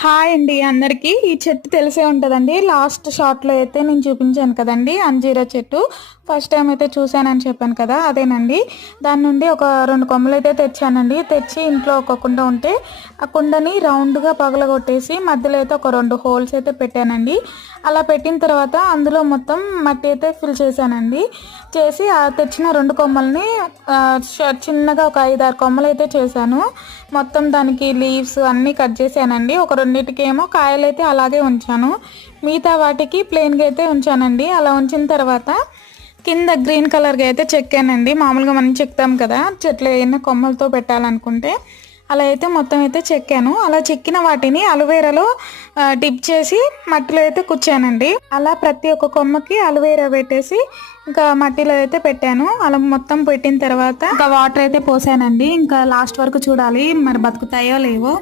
Hi అండి అందరికీ. ఈ చెట్టు తెలిసే ఉంటుందండి. లాస్ట్ షార్ట్లో అయితే నేను చూపించాను కదండి, అంజీరా చెట్టు. ఫస్ట్ టైం అయితే చూశానని చెప్పాను కదా, అదేనండి. దాని నుండి ఒక 2 కొమ్మలు అయితే తెచ్చానండి. తెచ్చి ఇంట్లో ఒక కుండ ఉంటే ఆ కుండని రౌండ్గా పగలగొట్టేసి మధ్యలో అయితే ఒక 2 హోల్స్ అయితే పెట్టానండి. అలా పెట్టిన తర్వాత అందులో మొత్తం మట్టి అయితే ఫిల్ చేశానండి. చేసి ఆ తెచ్చిన 2 కొమ్మల్ని చిన్నగా ఒక 5-6 కొమ్మలు అయితే చేశాను. మొత్తం దానికి లీవ్స్ అన్నీ కట్ చేశానండి. ఒక రెండిటికేమో కాయలైతే అలాగే ఉంచాను, మిగతా వాటికి ప్లెయిన్గా అయితే ఉంచానండి. అలా ఉంచిన తర్వాత కింద గ్రీన్ కలర్గా అయితే చెక్కానండి. మామూలుగా మనం చెక్తాం కదా చెట్లు ఏమైనా కొమ్మలతో పెట్టాలనుకుంటే, అలా అయితే మొత్తం అయితే చెక్కాను. అలా చెక్కిన వాటిని అలోవేరాలో డిప్ చేసి మట్టిలో అయితే కుచ్చానండి. అలా ప్రతి ఒక్క కొమ్మకి అలోవేరా పెట్టేసి ఇంకా మట్టిలో అయితే పెట్టాను. అలా మొత్తం పెట్టిన తర్వాత ఇంకా వాటర్ అయితే పోసానండి. ఇంకా లాస్ట్ వరకు చూడాలి మరి బతుకుతాయో లేవో.